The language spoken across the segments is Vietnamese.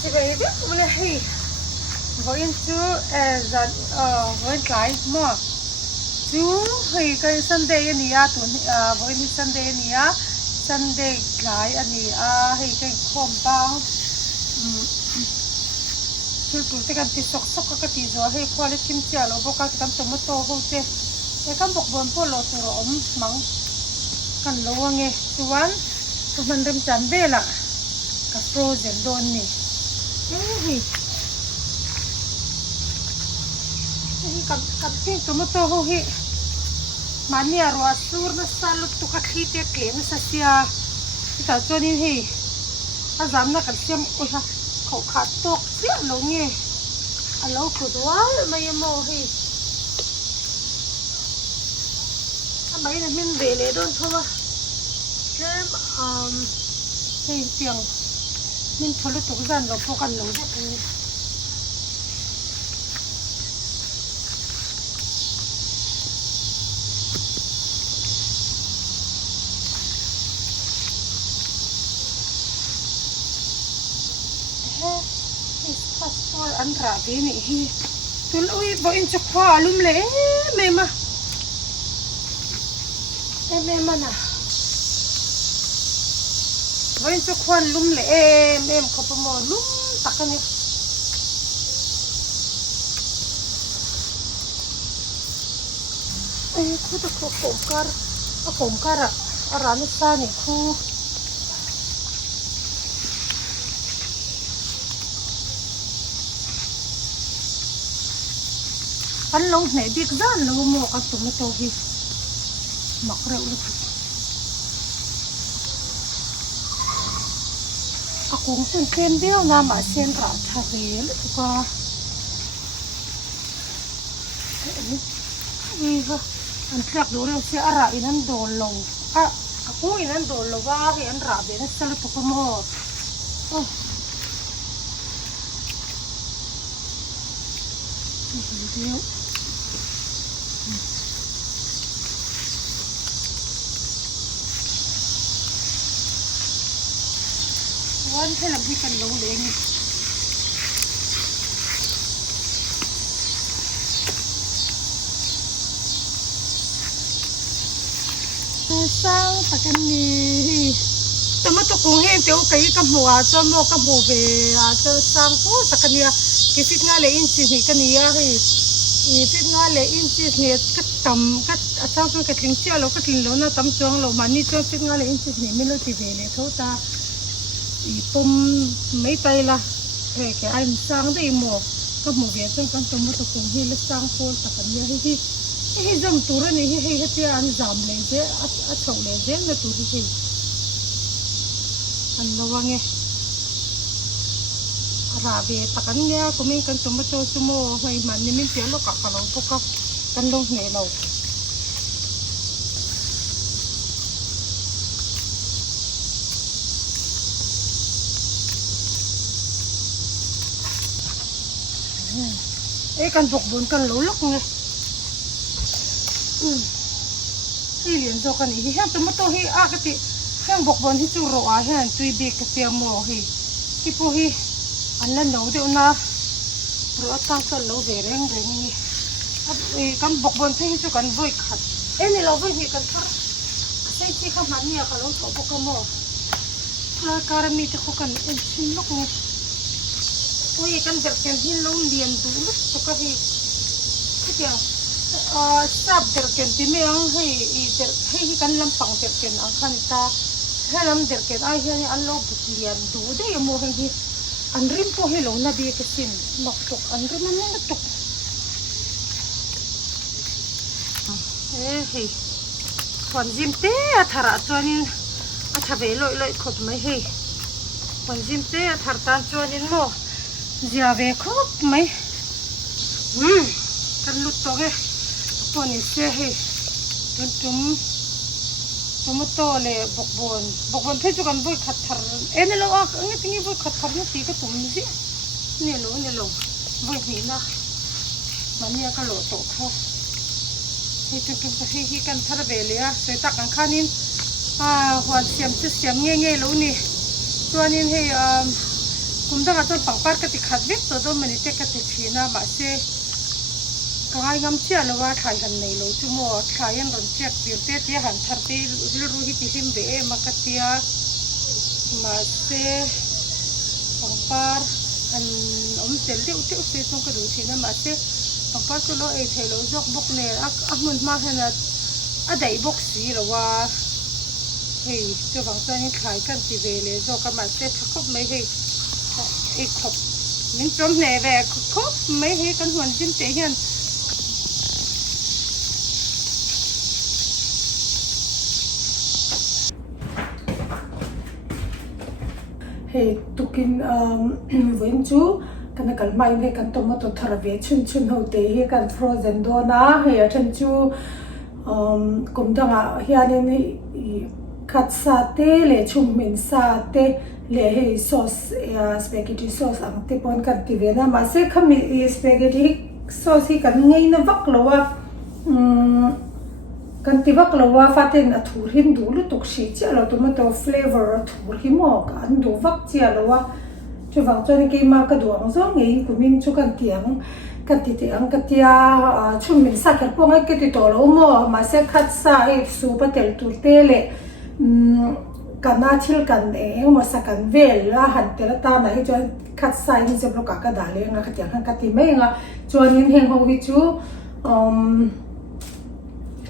这个一点不来嘿，我因住咱我因来么，住嘿个 Sunday 你啊，ตุน我因 Sunday 你啊 Sunday 来อันนี้嘿个空包，คือตัวที่กันติดสกก็ติดจัวให้ควาลิชิมเจียเราบอกกันตัวมันโตเขาเจ้แต่กันบอกบนพวกเราตัวอมมังกันระวังไงส่วนตัวมันเริ่มจำได้ละกับโปรเจนโดนนี่กับที่ตัวมันโตเขาเฮมันเนี่ยรัวสูร์นัสลุตุกขี้เตะเกมสัสยาแต่ตัวนี้เฮอาจารย์นักการเสียมโอ้ยเขาขาดตกเสียลงไงเราคือตัวไม่ยอมให้ทำไมเนี่ยมันเบลเลยโดนเพราะว่าเจ้าให้เสียงมันทะลุตกกันเราพอกันเราได้กันอันราบีนี่ตุลอุ้ยบ่อินจะคว้าลุ่มเลยแม่มานะบ่อินจะคว้าลุ่มเลยแม่เขาประมอลุ่มตักกันนี่คู่ตะโขมการะร้านซ่านี่คู่อันลงไหนบิ๊กด้านลงหมอกตัวมันโตฮีหมักเร็วเลยอากงเส้นเดียวน้ำมาเส้นราชาเรียลทุกคนนี่ค่ะอันเรียกดูเรื่องเสียอะไรนั่นโดนลงอากูอีนั่นโดนลงว่าเห็นราเบนสลับทุกคนหมดเดียววันที่เราพิกันลงเองสร้างปกันนี่แต่มาตกงเห็นเดี๋ยวไก่กับหัวจะโมกับหัวเบะจะสร้างก็ปกันนี่กิฟิตงานเลยอินซีนี่กันนี่ให้ฟิตงานเลยอินซีนี่ก็ต่ำก็อาจารย์ส่วนก็ถึงเจ้าเราก็ถึงแล้วนะต่ำช่วงเรามันนี่ช่วงฟิตงานเลยอินซีนี่ไม่รู้ที่เบเลยเขาตาปุ่มไม่ไปละแค่ไอ้สร้างได้หมดก็หมดเบียร์จนกันตัวมันตกงเห็นแล้วสร้างโพลปกันนี่ให้จำตัวนี่ให้เจ้าอันจำเลยเจ้าอัดเฉาเลยเจ้าตัวที่อันระวังไงราเบตะกันเนี่ยก็มีกันตัวมาโจสโมให้มันนี่มีเสียลูกกับเราพวกเขากันลงเหนเรากันบกบนกันหลุกไงที่เหรียญโจกันนี่แห้งตัวมาโตให้อากติแห้งบกบนที่จูโรอาแห้งจุยเบกเตียมโมให้ที่พวกให้อันนั้นเราเดี๋ยวนะเราตั้งกันเราเร่งนี่กันบกบนที่จูกันบ่อยขัดนี่เราบ่อยกันค่ะใช่ที่เขามันเนี่ยเขาเราชอบพวกเขาโมการมีแต่เขากันชิมลูกไงกันเด็กเก่งที่เราเรียนดูลูกสุขให้ที่เดียวทราบเด็กเก่งที่ไม่เอาให้กันลำปังเด็กเก่งอังคันตาให้ลำเด็กเก่งไอ้เนี่ยอันเราบุกเรียนดูได้ยังโมให้อันริมพอให้เราหน้าเบี้ยกสินนกตกอันริมมันไม่ตกวันจิมเต้ทาราจวนนี้ถ้าเวลอยขดไม่ให้วันจิมเต้ทาราจวนนี้โมจะเวครบไหมกันลุดตัวเองตัวนี้เสียให้กันจุ่มมาโตเลยบกบนเพื่อจะกันบุยขัดทาร์นี่เรางี้ที่นี่บุยขัดทาร์นี่ตีก็ตุ่มนี่สิเนี่ยลงบุยนี่นะมันเนี่ยก็โหลดตกเขาให้จุ่มให้กันทาร์เบลียสวยตักกันข้านินหัวเสียมจะเสียมเงี้ยแล้วนี่ตัวนี้ให้ cũng đang ở trong bằng phát cái khát vết rồi đó mình cái chỉ na mà xe cái ai ngắm chia làว่าถ่ายกันในโลจุโมถ่ายยันรันเจ็บเตียเตียหันทัดตีรู้ที่ที่หิมเบะมากัดเตียมาเซปังปาร์อันเซลที่อุตเซส่งกระดูกที่นั่นมาเซปังปาร์ก็โลเอเทโลจอกบกเนี่ยมันมาขนาดได้บกสีหรือว่าเฮ้ยเจ้าบางตัวนี่ขายกันที่เวเลยจอกกันมาเซทักคบไม่เฮ้ยไอ้ขบมันจมแหน่แหวกคบไม่เฮ้ยกันหัวจิ้มเตียนhey tukin venchu kana kalmai ne kan tomato tharave chun chun hote he kan frozen do na he athan chu kumdanga hianin kat sa te le chum min sa te le he sauce spaghetti sauce ang te pon kan ti ve na ma se khami spaghetti sauce hi kan ngei na vak lowa kan tibak lawa fatin athur him du lu tuk si cha lo tomato flavor athur himo kan du vak cha lawa chu wang chon ke ma ka duang zo ngei kumin chu kan tiang kan ti tiang ka tia chum min sa ka pong ke ti to lo mo ma se khat sa e su patel tur te le kana thil kan e mo sa kan vel la han te la ta na hi chon khat sa ni je blo ka da le nga ka tiang ka ti me nga chon in heng ho hi chu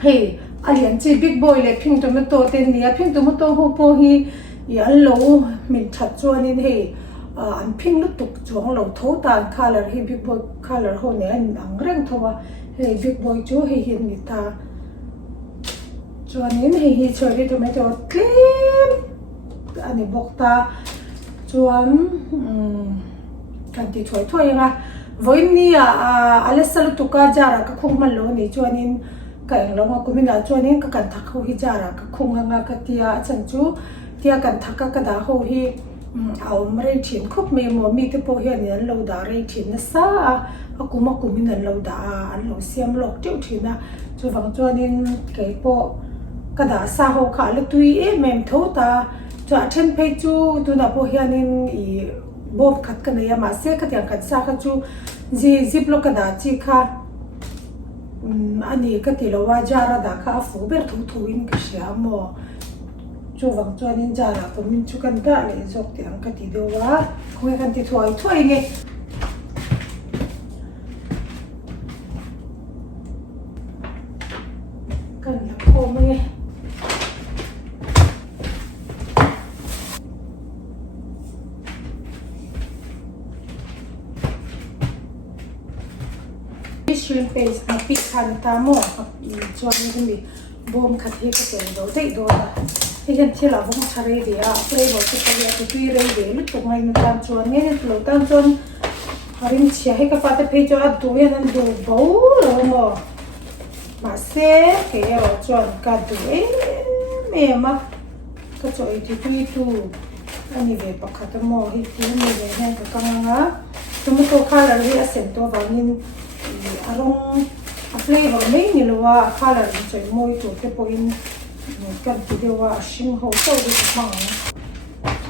hey alian chi big boy le pink tomato ten nia pink tomato ho po hi ya lo min that chuan in hey an pink lu tuk chuang lo tho tan color hi big boy color ho ne an ang reng thowa hey big boy chu hey hin ni ta chuan in hey cherry tomato clean ani bok ta chuan kan ti thoi thoi nga voin ni alesal tuka jara ka khung mal lo ni chuan in ka englong ko mina chuanin ka kan thak ho hi jara ka khunga nga ka tia chanchu tia kan thaka ka da ho hi au mre thin khop me mo mi te po hian an lo da re thin na sa akuma kumin an lo da an lo siam lok teu thina chu wang chuanin ke po ka da sa ho kha le tui e mem tho ta cha then pe chu tu na po hianin I bob khat ka ne ya ma se ka tiang kan sa kha chu zip lo ka da chi kha ani ka ti lo wa jara da kha fu ber thu thu in ka sia mo chu wang chuan in jara ko min chu kan da le jok ti ang ka ti do wa khoi kan ti thoi thoi nge kan la ko nge shrimp paste na pikan tamo chuan ni mi bom khat hi ka chen do dei do la hi hen thila bom thare dia flavor chu ka ya tu re de lu tu ngai na tan chuan nge lo tan chuan harin chia he ka pa te pe cho a do ya nan do bo lo mo ma se ke ya lo chuan ka du me ma ka cho I ti tu ani ve pakhat mo hi ti me ve hen ka kanga tomato color hi a sen to wangin arong a flavor mai ni lowa color ni choi moi to te po in kan ti dewa shing ho to de mang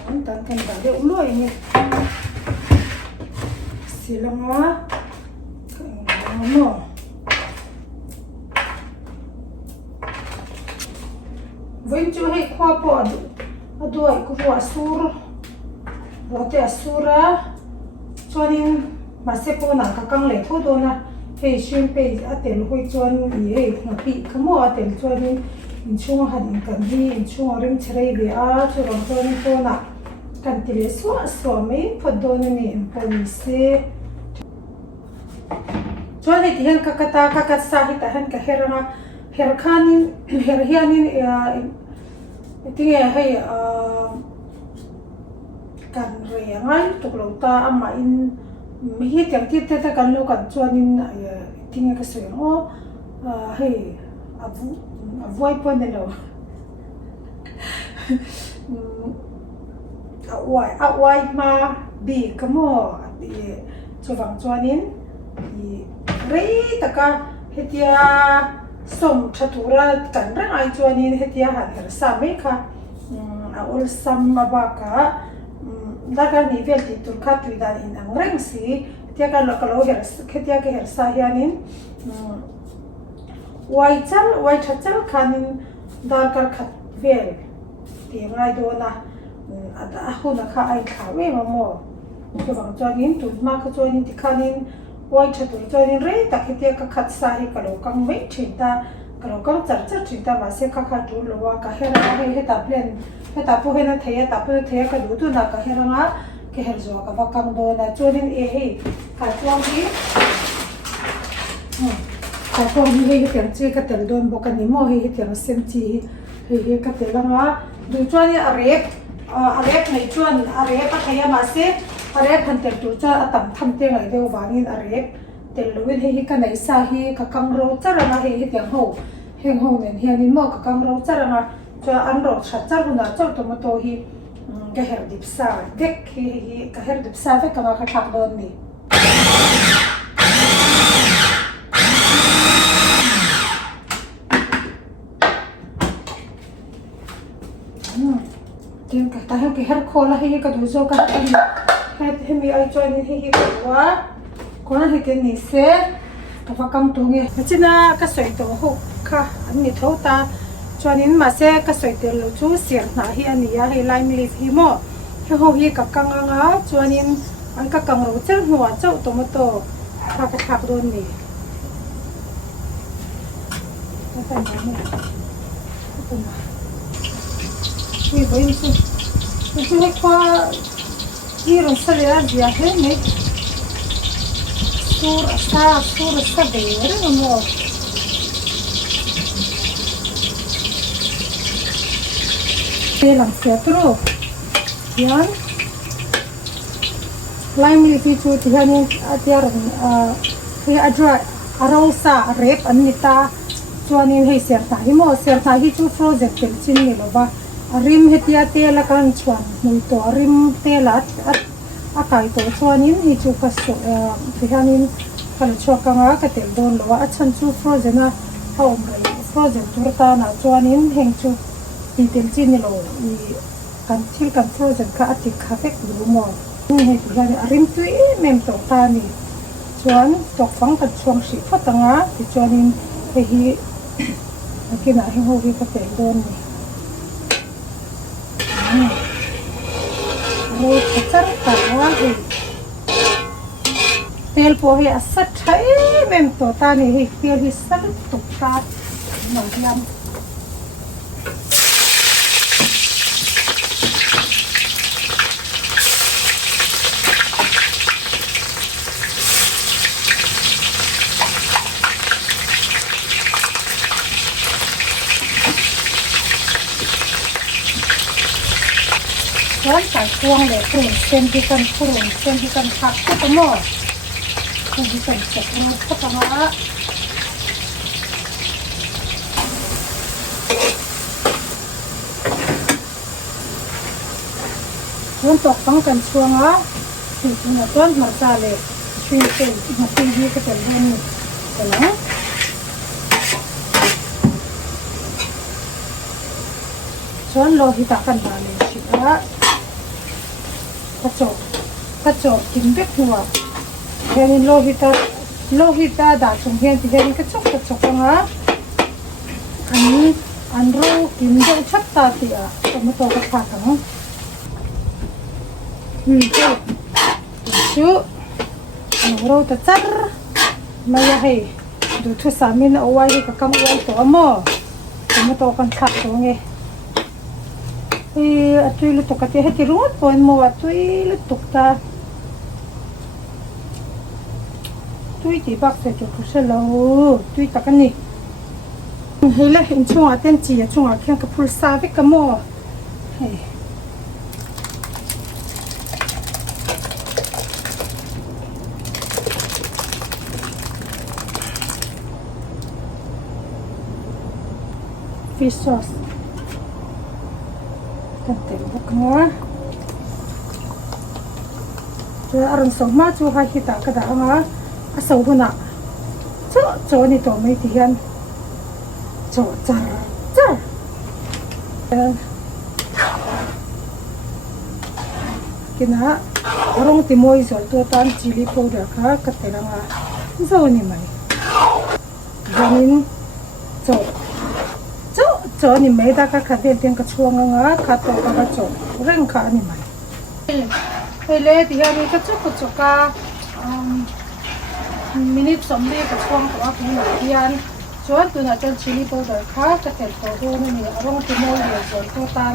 an tan kan da de uloi ni silanga no voin chu he khwa po adu ai ku ro asur rote asura chuanin mase po na ka kang le tho do na hey shrimp paste atel hoi chuan I he ngapi khamo atel chuan in chung han in kan hi in chung rim chrei be a chu ram chuan po na kan ti le so mai phot do na ni pon se chuan hi hian ka sa hi ta han ka heranga her khanin her hianin tinge hei kan re ngai tuk lo ta ama in mi hi tiang ti te kan lo kan chuanin tinge ka se o hei avoi pon lo awai ma bi kamo chuwang chuanin rei taka hetia som thatura kan rang ai chuanin hetia han her sa mai kha a ol sam ma ba ka daga ni vel ti tur kha tui dan in ang reng si tia ka lo her khetia ke her sa hianin wai chachal khanin dar kar khat vel ti ngai do na ada hu na kha ai kha we ma mo ke bang chuanin tu ma kha chuanin ti khanin wai chatu chuanin re ta khetia ka khat sa hi ka lo kang mai thinta ka lo kang char thinta ma se kha kha tu lo wa ka hera he ta plan he ta pu he na theya ta pu theya ka du tu na ka hera nga ke her zo ka ba kang do na chuanin e he ka chuang hi ka chuang hi he tiang chi ka tel don bo ka ni mo he tiang sem chi he ka tel nga du chuan ya arep nei chuan arep a thaya ma se arep han tel tu cha atam tham te ngai deu wangin arep tel luin he ka nei sa hi ka kang ro chara na he tiang ho heng ho nen hianin mo ka kang ro chara na cha an ro tha char na chaw to mo to hi ka her dip sa dek hi ka her dip sa ve ka ma ka thak don ni tin ka ta ke her khola hi ka du zo ka ani he mi ai join hi ka wa ko na he ke ni se ka fa kam tu nge china ka soi to ho kha ani tho ta chuanin ma se ka soi tel lo chu sir na hi ani ya he lime leaf hi mo he ho hi ka kang anga chuanin an ka kang ro chel nuwa chau tomato ka ka thak don ni ta ni ui băi nu e qua iron să le arzi a hene sur asta bere no pelang teatro yan lime leaf chu ti hanin atiar he adra arosa rep anita chuanin hei serta hi mo serta hi chu frozen tel chin ni lova rim hetia tela kan chuan mui to rim tela akai to chuanin hi chu ka so hianin kan chuakanga ka tel don lo a chan chu frozen a hom rai frozen turta na chuanin heng chu ti tel chin ni lo i kan thil kan frozen ka atik kha pek lu mo ni he hian rim tui mem to ta ni chuan tok fang kan chuang si phatanga ti chuanin he hi akina he ho hi ka tel don ni rồi chắc cả quá thì tel po hi asat thai mem to ta ni hi tel hi sal tuk ta no yamใส่พวงเลยกลุ่มเส้นที่กันกลุ่มเส้นที่กันผักก็ต้องหมดกลุ่มที่กันเสร็จแล้วก็ต้องละต้นตกต้องกันช่วงละถึงหัวต้นมาจ่าเลยช่วยเป็นมาตีดีก็เป็นเรื่องนี้แต่ละส่วนโลหิตกันมาเลยชิละกระจกกินเบ็ดหัวเห็นโลหิตาด่าชงเห็นที่เห็นกระจกนะอันรู้กินเยอะชัดตาเสียก็มาโตกับผักนะชื่อเราจะจัดไม่ให้ดูทุสามีเอาไว้กับกำไว้ตัวหม้อก็มาโตกันผักตัวไงatuy lutok at hati ruot po mo atuy lutok ta tuy ti bak se chu sa lo tuy ta kan ni hele in chunga ten chi chunga khen ka phul sa ve ka mo he fish sauce tem buk nga chu aron so ma chu ha hita ka da nga a so huna cho ni to mai ti hian cho char kina arong timoi zol to tan chili powder kha kateranga zoni mai janin cho ni mai da ka khaden ten ka chuanga nga kha to ka cho reng kha ni mai hele dia ni ka chu ka minute somle ka chuang ka ki na hian chuan tu na chon chili powder kha ka tel to do ni arong timoi zol to tan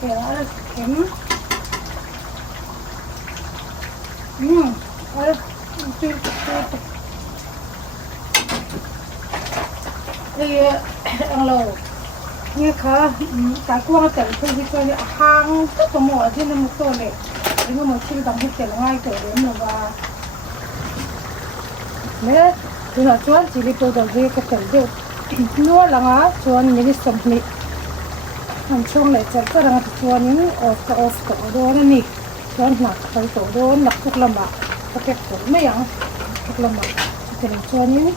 ke ar kem ang lo nghe khá cả qua tận không biết coi hàng tất cả mọi thứ nó một tô này nhưng mà khi đóng hết tiền ngay từ đến mà và nè thì là chuan chỉ đi tôi đầu về cái tận đều nó là ngã chuan những cái sầm nị hàng chung này chắc là ngã chuan những off tổ đó nè chuan nặng tới tổ đó nặng rất là mặn cái tổ mấy ăn rất là mặn thì là chuan những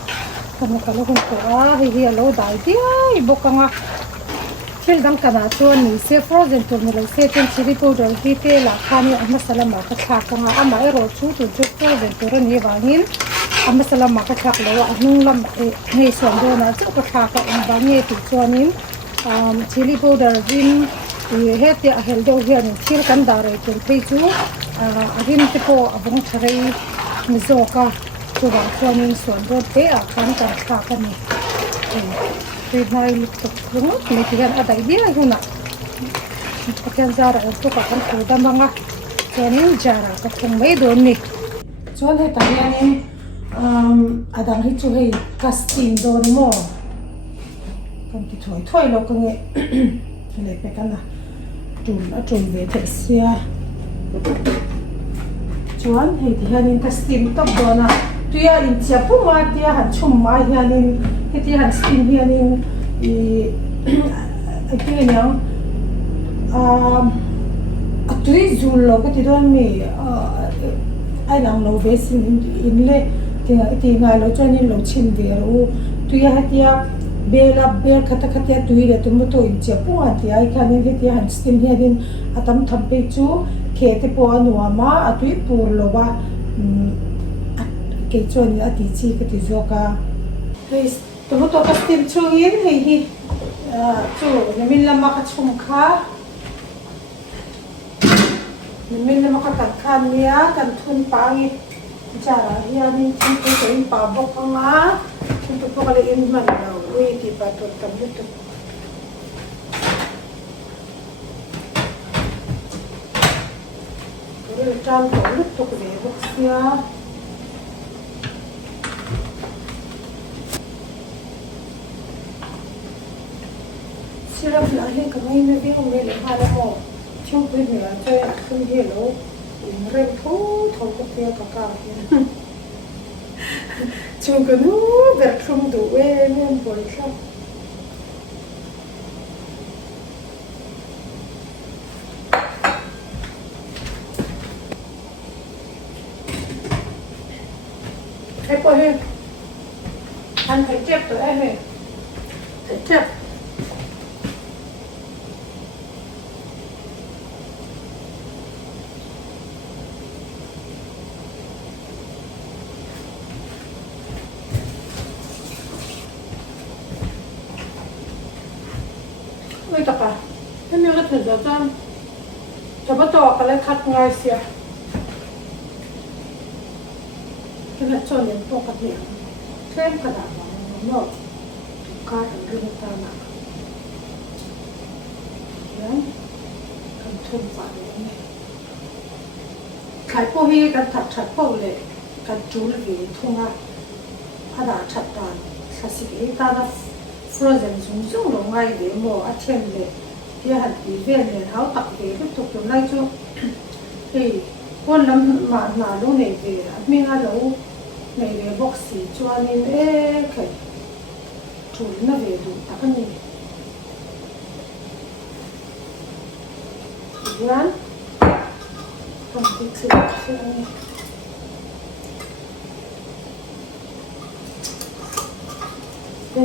còn cái lúc tổ thì lâu đại đi bốc ngã Phil dang kana chuan ni se frozen tur ni lo se ten chili powder hi te la khani a masala ma ka thak nga ama ero chu tu chu frozen tur ni wangin a masala ma ka thak lo a hnung lam he son do na chu ka thak ka in ba nge ti chuanin chili powder rin he te a hel do hian thil kan da re tur thei chu a rin te po a bung tharei ni zo ka chu wang chuanin son do te a kan ka thak ka ni thì nay lịch tập đúng mình thì hiện ở đây đi ai không nè các em ra rồi tôi cả con khổ đam măng á cho nên ra rồi các không mấy đồ nè cho nên tại nên ở đằng hết chú hay casting đồ mò còn cái thôi lo cái nghe cái này phải cái nào trùn về thật xia cho nên thì hiện casting tập đồ nè tuy in chia phụ mà tia hạt chum mai hiện cái tia hạt steam hiện cái nhang tuy dù lo cái đó mi ai làm lo về xin in lệ thì ngày lo cho nên lo chín về rồi tuy hạt tia bel khata khata tuy là tụi mình tôi in chia phụ mà tia ai cái này tia hạt steam hiện atam thầm pe chú khé thì po anh mà tuy pur lo ba cái chỗ này thì chỉ cái thứ gì cả, thì tụi tôi có tìm chung yên thì chỗ này mình làm cái chung khác, mình làm cái khăn nia, cái thun pangi, chả là hiện nay chúng tôi có in bảo bọc không á, chúng tôi có cái in mà đâu, vậy thì bắt đầu cầm được. Rồi trang có lúc tôi có để bọc xia. Sira pula he kamai me bi ong le ha la mo chung pe me la che khum he lo in re tho ko pe ka chung ko nu ber khum du e me bol kha ai po he an phải chép to ai he chépไม่ตะกะไม่มีกระถิ่นจะมาต่อกันเลยคัดง่ายเสียขนาดชนเนี่ยปกติเส้นกระดาษมันนอกคาดถึงเรื่องตาหนักเนี่ยกันทุ่มฝาเลยขายพวกนี้กันถัดฉัดพวกเลยกันจูนวีทุ่งอ่ะขนาดฉัดตาสสิกตาfrozen sung lo ngai de mo a them le tia han ti ven le hau tak ve tu tuk tu lai chu kon lam ma na lo nei ve mi nga lo nei ve box si chuan in khai thul na ve du tak ani yan kon ti chi ani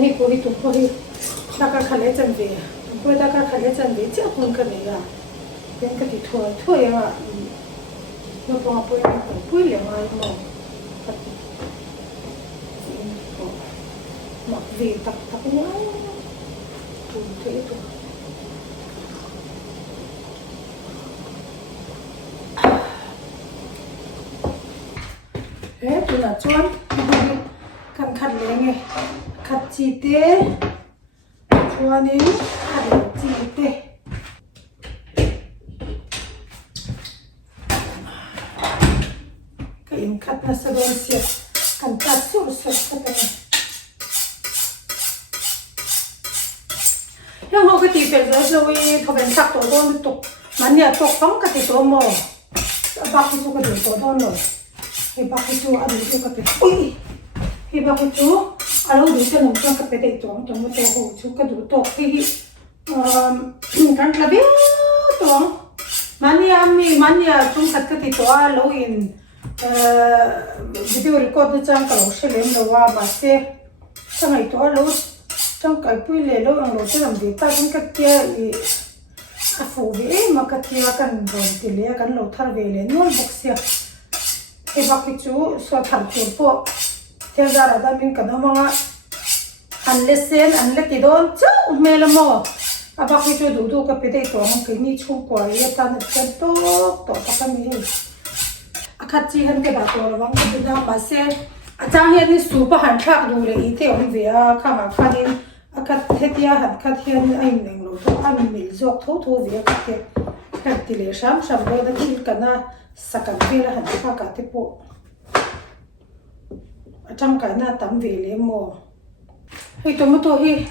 Hei tu pori taka khale chan ve pori taka khale chan ve cha kun ka ne ga pen ka ti thua ya nó bỏ bôi nó bôi liền ai mà mặc gì tập nhá tụi thế tụi thế tụi là chọn khăn khăn lên nghe khăn chi tế chọn đi khăn chi tế cái in khăn là sao vậy xia khăn khăn sốt sốt cái này nhưng mà cái gì phải rồi thôi bên sắc tổ đó tục mà nhà tục không cái gì tổ mò bác cái chỗ cái gì tổ đó rồi thì bác cái chỗ ăn được cái gì ui thì bác cái chỗ ăn được cái nông sản cái gì tổ một tổ chỗ cái đồ tổ thì cái là biết tổ mà nhà chúng cái gì tổ ăn lâu in video record trang cái lâu xem lâu mà sẽ trong ngày tổ lâu trong cái buổi lễ lâu ăn lâu thì làm gì ta cũng cái kia phụ vì mà cái kia cần rồi thì lẽ cần lâu thar về lễ nuôi bốc xia thì bác cái chú so thằng chú po theo ra là ta mình cần mang ăn lết thì đón chú mẹ làm mò bác cái chú đủ cái bề tổ cái ní chung quả ấy ta nó chân tốt cái này khát chi hơn cái đó rồi vắng cái đó mà sẽ trang hiện đi super hàn khác đủ để ý theo về khám mà khát đi khát hết ya hàn khát hiện anh nên rồi thôi anh mình dọc thâu về cái tỷ lệ sắm rồi đó thì cái na sakam về là hàn khát cái tiếp bộ trong cái na tắm về lấy mò thì tôi mới thôi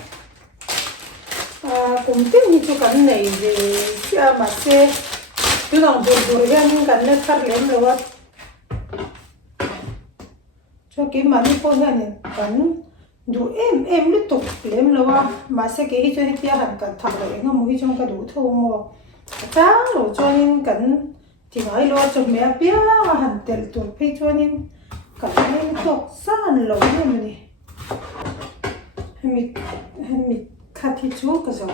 cũng tiếc như cho cái này về mà sẽ cứ lòng buồn ra nhưng cái này khác lắm rồi cho cái mà đi coi này vẫn đủ em liên tục lem rồi mà sẽ cái cho cái hẳn cần thằng rồi nó mới trong cái đủ thô mà cá rồi cho nên cần thì nói lo cho mẹ biết hẳn tiền tuổi phi cho nên cần nên tục san lâu như này mình khát thì chú cái dấu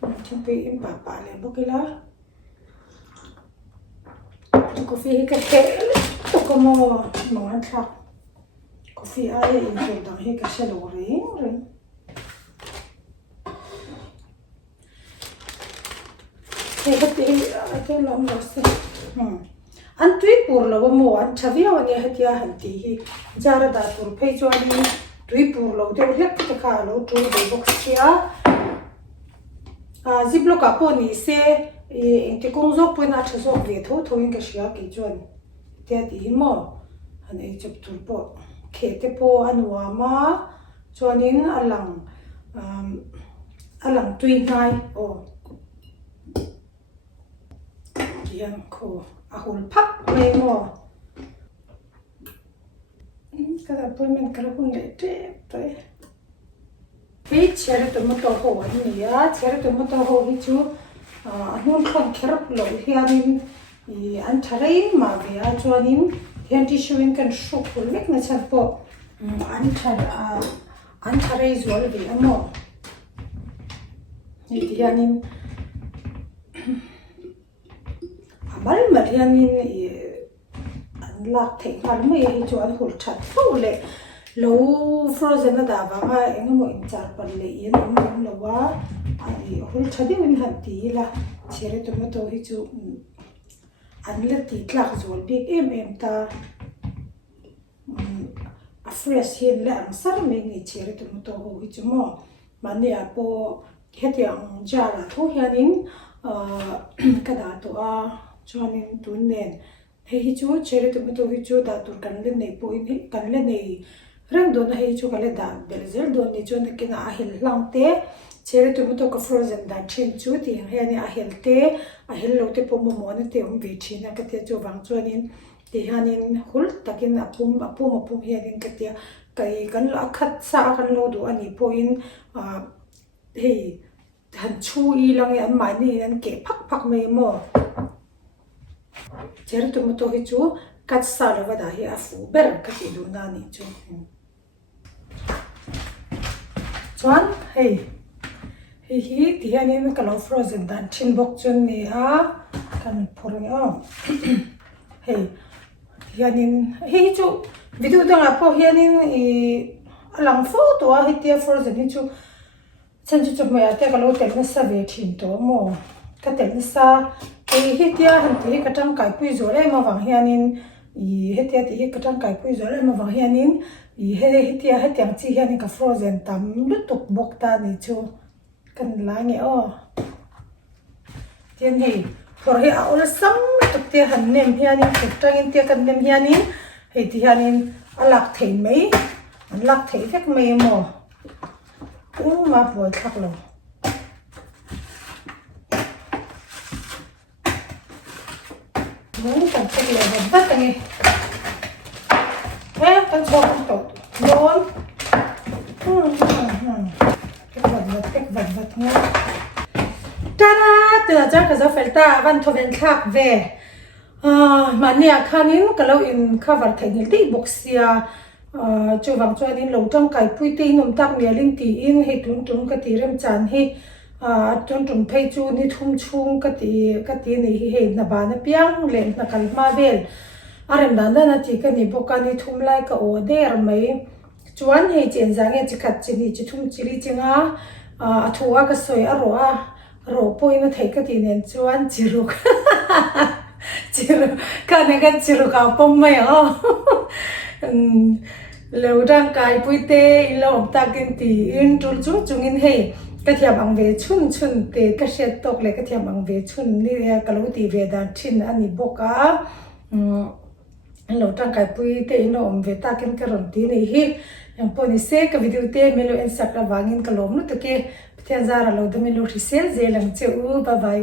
trong cái em bà lại bốc cái lá có phi cái kệ tôi có mong ăn khác có phi ai in rồi đang hay cái xe đồ rồi cái lòng đó sẽ anh tuy bùn là mồ anh chavi anh ấy hết ya hành tí giờ đã đặt bùn phải cho anh tuy bùn là đều hết cái cả là trôi về bốc xia ziploc cả po ni se cái công dụng bên anh chụp về thâu những cái xia cái chuyện thì mà anh ấy chụp tụi po khé te po anh hoa mà cho nên alang tuy ngay yang ko ahul phak me mo cái appointment cái cũng để thế vì chere to moto ho ani ya chere to moto ho hi chu nun khon kherap lo hianin I an tharai ma ve a chuanin hian tissue in kan shuk pul mek na chan po an tharai zual ve amo ni hianin mal hianin an lak thei hal mai hi chu an hul that fu le lo frozen da wanga engemaw in char pan le in an lo wa ai hul thadi win han ti la chere tomato hi chu an le ti tlak zual bik em ta a fresh hin le ang sar me ni chere tomato ho hi chu mo mani a po hetiang jara thu hianin kada to a chuanin tun nen hei chu chere tomato hi chu da tur kan le nei po in kan le nei rang don hei chu kale da belzel don ni chu na kina a hil langte chere tomato ka frozen da chin chu ti hian a helte a hel lo te po mo na te um vi thina ka te chu wang chuanin ti hanin hul takin apum hianin ka te kai kan la khat sa kan lo du ani po in hei han chu I lang an mai ni an ke phak mai mo chere tomato hi chu kat sa lo da hi a fu ber ka ti du na ni chu chuan hei hi tihanin ka lo frozen dan chin bok chun ni a kan phureng hey hianin hi chu video danga po hianin I alang fo to a hitia frozen hi chu chan chu chuma ya te kalo tek na sa ve thin to mo ka tek na sa hitia han ti ka tang kai pui zo le ma wang hianin hitia ti ka tang kai pui zo le ma wang hianin hitia hetiang chi hianin ka frozen tam lutuk bok ta ni chu kan la nge o tian hi for hi a ol sam tuk te han nem hianin tuk tangin te kan nem hianin hei ti hianin alak thei mai an lak thei vek mai mo ma boi thak lo muốn cần cái gì mình vắt cái này thế con chó con tổ luôn cái vật nha ta da từ giờ cái giờ phải ta văn thô bên khác về mà nhà khanin cái lâu in cover thành những tí boxia cho vàng cho nên lâu trong cái pui tì nôm tắc nhà linh tì in hay tún cái tì rem chan hay tún thay chu ni thum chung cái tì này hay na ba na piang lên na kalma bel arem dan na ti cái này boka ni thum lai ka order mai chuan hay chen jang e chi khat chi ni chi thum chi li chinga thua ka soi ro poi na thei ka ti nen chuan chiruk chiruk ka ne kan chiruk ka pom mai lâu đang cái bụi tê lâu ta kinh tì in trốn chung in hay cái thiệp bằng về chun tê cái xe tóc lại cái thiệp bằng về chun đi cái lâu tì về đàn chín anh đi bốc á lâu đang cái bụi tê nó về ta kinh cái rồng tí này hi yang po ni se cái video tê melo Instagram vangin cái lom nó tụi kia bây giờ lâu đó melo thì sẽ dễ làm chịu bye bye